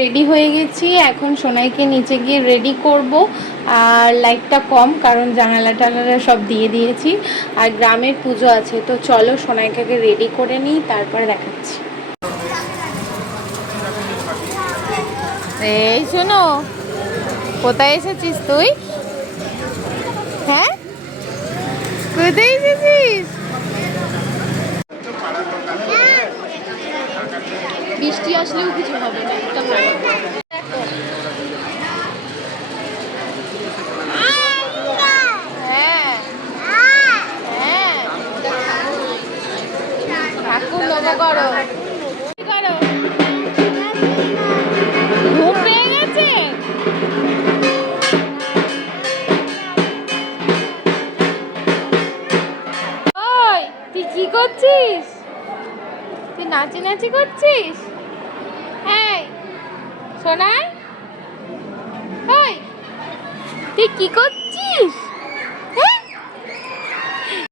Ready হয়ে গেছি, এখন সোনাইকে নিচে গিয়ে রেডি করব। আর লাইটটা কম, কারণ জানালা টানালা সব দিয়ে দিয়েছি। আর গ্রামের পুজো আছে, তো চলো সোনাইকে রেডি করে নিই, তারপরে দেখাচ্ছি। এই শোনো, কোথায় এসেছিস তুই? হ্যাঁ, কোথায় এসেছিস? বৃষ্টি আসলেও কিছু হবে না, এটা ভালো। হ্যাঁ হ্যাঁ, ঠাকুর লোক করো করো। ঘুম পেয়ে গেছে? ওই তুই কি করছিস? তুই নাচি নাচি করছিস? এই সোনাই, ওই তুই কি করছিস?